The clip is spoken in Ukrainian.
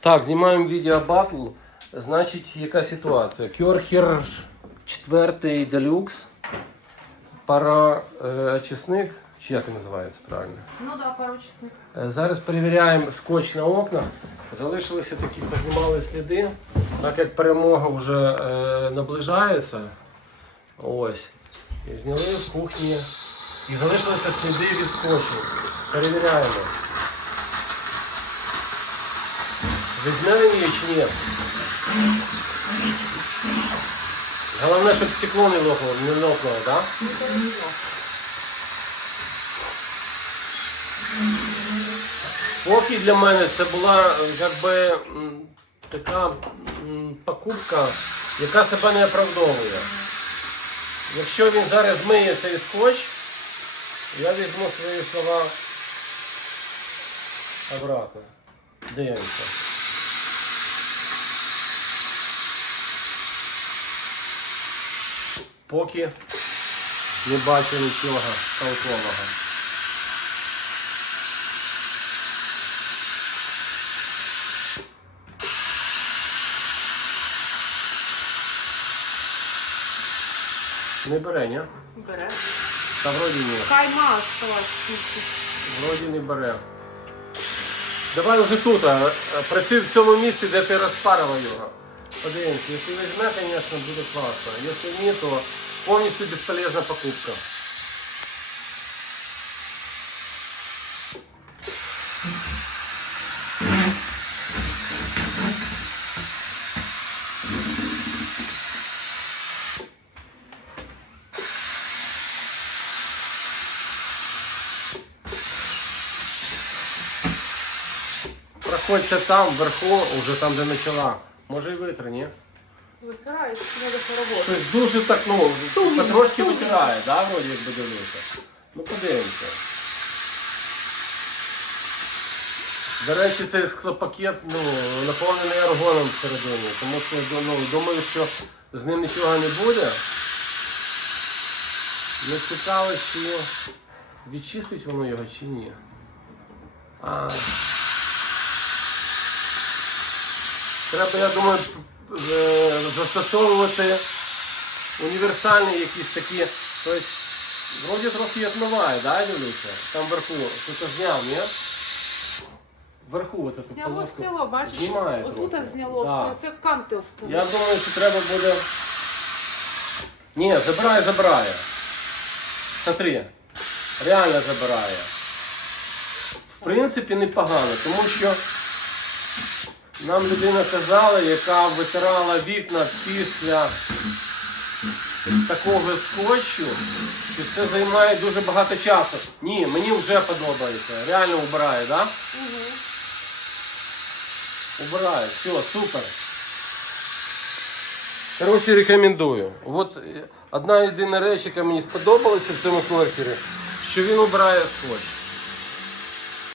Так, знімаємо відео батл. Значить, яка ситуація? Кьорхер 4 делюкс. Пара е. Чи як він називається правильно? Ну да, парочисник. Е, Зараз перевіряємо скотч на окнах. Залишилися такі познімали сліди, так як перемога вже е, наближається. Ось. І зняли в кухні. І залишилися сліди від скотчу. Перевіряємо. Зняли її чи ні? Головне, щоб стекло не лопнуло, не лопнуло, так? Поки для мене це була якби така покупка, яка себе не оправдовує. Якщо він зараз змиє цей скотч, я візьму свої слова обратно. Дивимося. Поки не бачу нічого толкового. Не бере, ні? Бере. Та вроді ні. Хай скільки. Вроді не бере. Давай вже тут, а, а, працюй в цьому місці, де ти розпарила його. Подивимось, якщо візьме, звісно, буде класно. Якщо ні, то повністю безполезна покупка. Проходьте там, вверху, уже там, де почала. Може і витри, ні? Витираю, треба поработати. Тобто дуже так, ну, Тугий, потрошки тугий. витирає, да, вроді якби дивлюся. Ну подивимося. До речі, цей склопакет ну, наповнений аргоном всередині, тому що ну, думаю, що з ним нічого не буде. Не цікаво, чи відчистить воно його чи ні. А. Треба, я думаю, е, застосовувати універсальні якісь такі. Тобто, вроді трохи відмиває, да, дивлюся? Там вверху. Ти зняв, ні? Вверху от эту Зняло, полоску. зняло, бачиш? Знімає Отут трохи. зняло Да. все. Це канти. Я думаю, що треба буде. Ні, забирає, забирає. Смотри, реально забирає. В принципі, непогано, тому що нам людина казала, яка витирала вікна після такого скотчу, що це займає дуже багато часу. Ні, мені вже подобається. Реально убирає, так? Да? Угу. Убирає, все, супер. Коротше, рекомендую. От е, одна єдина реч, яка мені сподобалася в цьому квартирі, що він убирає скотч.